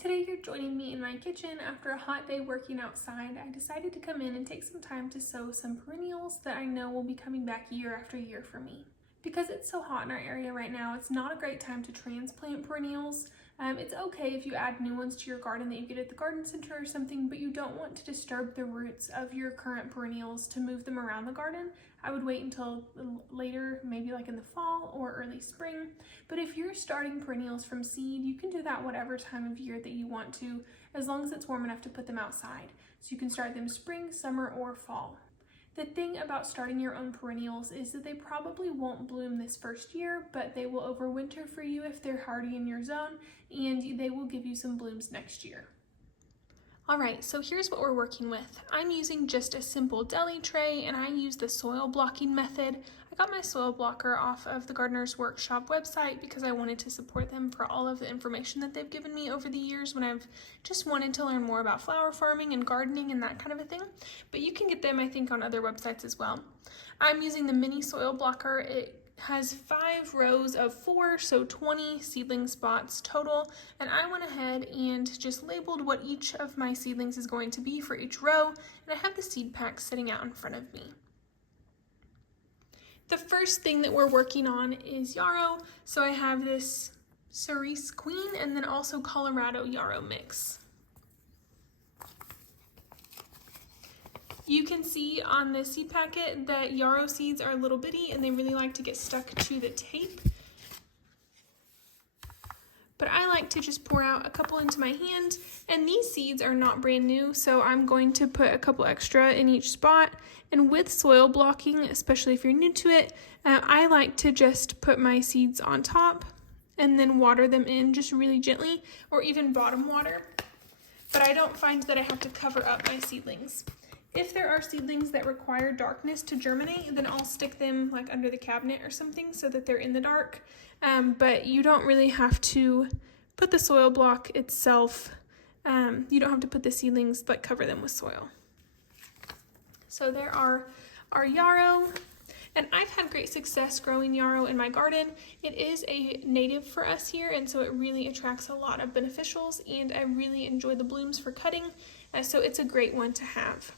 Today you're joining me in my kitchen after a hot day working outside. I decided to come in and take some time to sow some perennials that I know will be coming back year after year for me. Because it's so hot in our area right now, it's not a great time to transplant perennials. It's okay if you add new ones to your garden that you get at the garden center or something, but you don't want to disturb the roots of your current perennials to move them around the garden. I would wait until later, maybe like in the fall or early spring. But if you're starting perennials from seed, you can do that whatever time of year that you want to, as long as it's warm enough to put them outside. So you can start them spring, summer, or fall. The thing about starting your own perennials is that they probably won't bloom this first year, but they will overwinter for you if they're hardy in your zone, and they will give you some blooms next year. Alright, so here's what we're working with. I'm using just a simple deli tray, and I use the soil blocking method. I got my soil blocker off of the Gardener's Workshop website because I wanted to support them for all of the information that they've given me over the years when I've just wanted to learn more about flower farming and gardening and that kind of a thing. But you can get them, I think, on other websites as well. I'm using the mini soil blocker. It has 5 rows of 4, so 20 seedling spots total, and I went ahead and just labeled what each of my seedlings is going to be for each row, and I have the seed pack sitting out in front of me. The first thing that we're working on is Yarrow, so I have this Cerise Queen and then also Colorado Yarrow mix. You can see on the seed packet that Yarrow seeds are little bitty and they really like to get stuck to the tape. But I like to just pour out a couple into my hand, and these seeds are not brand new, so I'm going to put a couple extra in each spot. And with soil blocking, especially if you're new to it, I like to just put my seeds on top and then water them in just really gently, or even bottom water. But I don't find that I have to cover up my seedlings. If there are seedlings that require darkness to germinate, then I'll stick them like under the cabinet or something so that they're in the dark. But you don't really have to put the soil block itself. You don't have to put the seedlings, like cover them with soil. So there are our Yarrow, and I've had great success growing Yarrow in my garden. It is a native for us here, and so it really attracts a lot of beneficials, and I really enjoy the blooms for cutting, so it's a great one to have.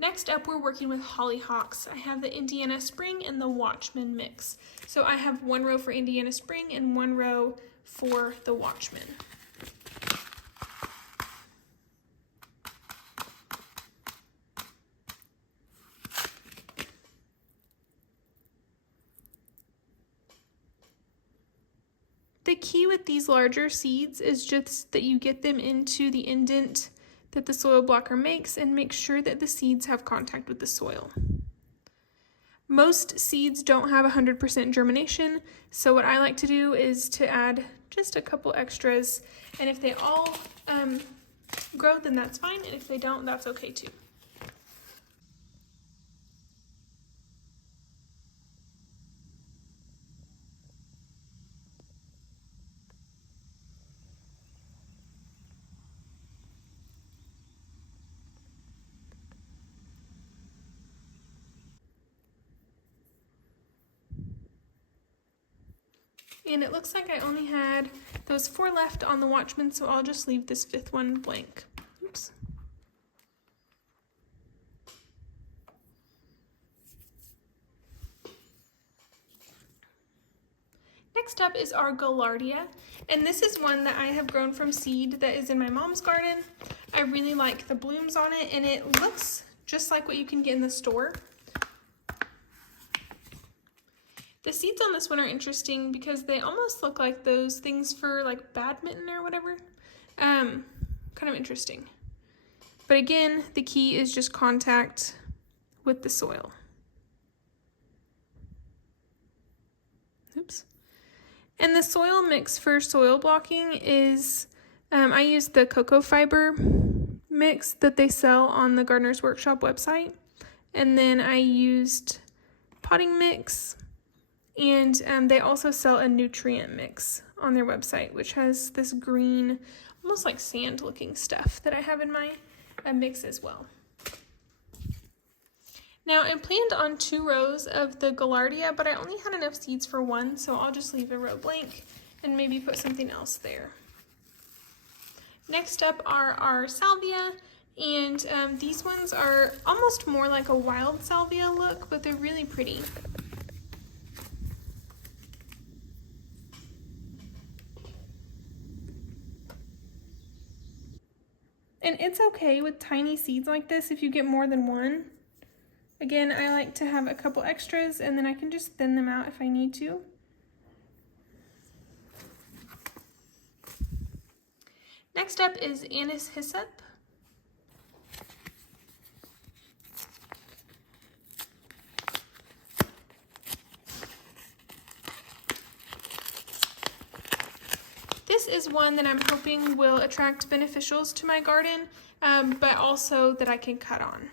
Next up, we're working with Hollyhocks. I have the Indiana Spring and the Watchman mix. So I have 1 row for Indiana Spring and 1 row for the Watchman. The key with these larger seeds is just that you get them into the indent that the soil blocker makes and make sure that the seeds have contact with the soil. Most seeds don't have 100% germination, so what I like to do is to add just a couple extras, and if they all grow, then that's fine, and if they don't, that's okay too. And it looks like I only had those 4 left on the Watchman, so I'll just leave this 5th one blank. Oops. Next up is our Gaillardia, and this is one that I have grown from seed that is in my mom's garden. I really like the blooms on it, and it looks just like what you can get in the store. The seeds on this one are interesting because they almost look like those things for like badminton or whatever. Kind of interesting. But again, the key is just contact with the soil. Oops. And the soil mix for soil blocking is, I use the cocoa fiber mix that they sell on the Gardener's Workshop website. And then I used potting mix. And they also sell a nutrient mix on their website, which has this green, almost like sand looking stuff that I have in my mix as well. Now I planned on 2 rows of the Gaillardia, but I only had enough seeds for 1, so I'll just leave a row blank and maybe put something else there. Next up are our salvia, and these ones are almost more like a wild salvia look, but they're really pretty. And it's okay with tiny seeds like this if you get more than one. Again, I like to have a couple extras and then I can just thin them out if I need to. Next up is Anise Hyssop. This is one that I'm hoping will attract beneficials to my garden, but also that I can cut on.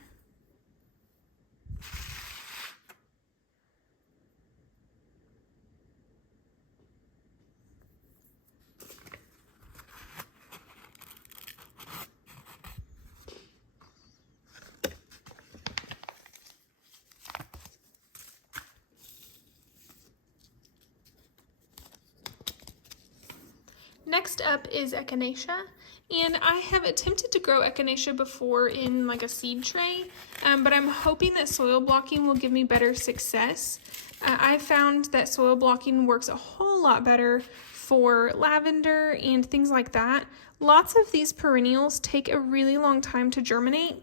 Next up is Echinacea, and I have attempted to grow Echinacea before in like a seed tray, but I'm hoping that soil blocking will give me better success. I found that soil blocking works a whole lot better for lavender and things like that. Lots of these perennials take a really long time to germinate,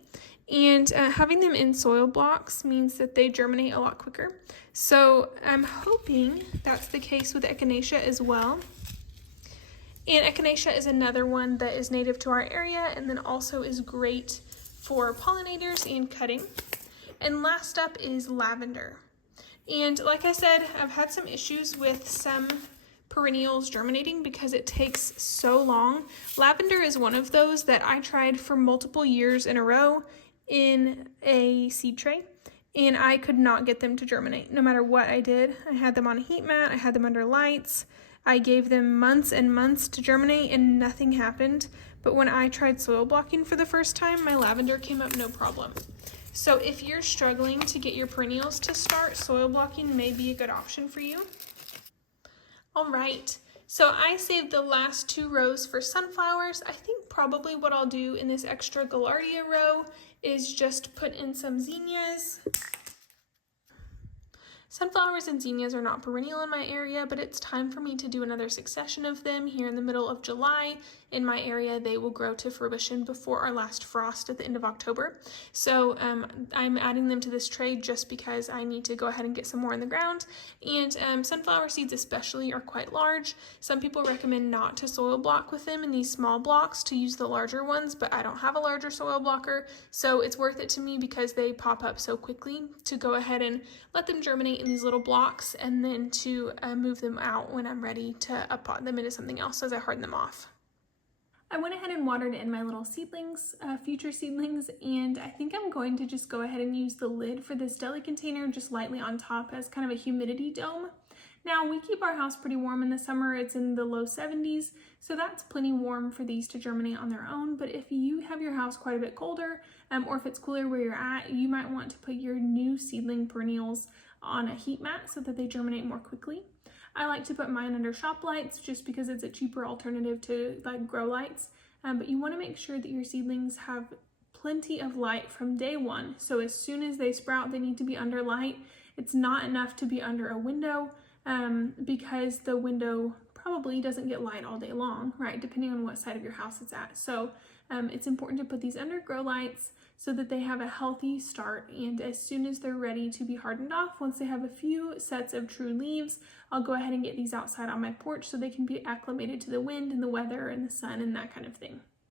and having them in soil blocks means that they germinate a lot quicker. So I'm hoping that's the case with Echinacea as well. And Echinacea is another one that is native to our area and then also is great for pollinators and cutting. And last up is lavender. And like I said, I've had some issues with some perennials germinating because it takes so long. Lavender is one of those that I tried for multiple years in a row in a seed tray, and I could not get them to germinate no matter what I did. I had them on a heat mat, I had them under lights, I gave them months and months to germinate and nothing happened. But when I tried soil blocking for the first time, my lavender came up no problem. So if you're struggling to get your perennials to start, soil blocking may be a good option for you. All right, so I saved the last 2 rows for sunflowers. I think probably what I'll do in this extra Gaillardia row is just put in some zinnias. Sunflowers and zinnias are not perennial in my area, but it's time for me to do another succession of them here in the middle of July. In my area, they will grow to fruition before our last frost at the end of October. So I'm adding them to this tray just because I need to go ahead and get some more in the ground. And sunflower seeds especially are quite large. Some people recommend not to soil block with them in these small blocks, to use the larger ones, but I don't have a larger soil blocker, so it's worth it to me because they pop up so quickly to go ahead and let them germinate in these little blocks and then to move them out when I'm ready to uppot them into something else as I harden them off. I went ahead and watered in my little seedlings, future seedlings, and I think I'm going to just go ahead and use the lid for this deli container just lightly on top as kind of a humidity dome. Now, we keep our house pretty warm in the summer. It's in the low 70s, so that's plenty warm for these to germinate on their own. But if you have your house quite a bit colder, or if it's cooler where you're at, you might want to put your new seedling perennials on a heat mat so that they germinate more quickly. I like to put mine under shop lights just because it's a cheaper alternative to like grow lights. But you want to make sure that your seedlings have plenty of light from day one. So as soon as they sprout, they need to be under light. It's not enough to be under a window because the window probably doesn't get light all day long, right? Depending on what side of your house it's at. So it's important to put these under grow lights so that they have a healthy start, and as soon as they're ready to be hardened off, once they have a few sets of true leaves, I'll go ahead and get these outside on my porch so they can be acclimated to the wind and the weather and the sun and that kind of thing.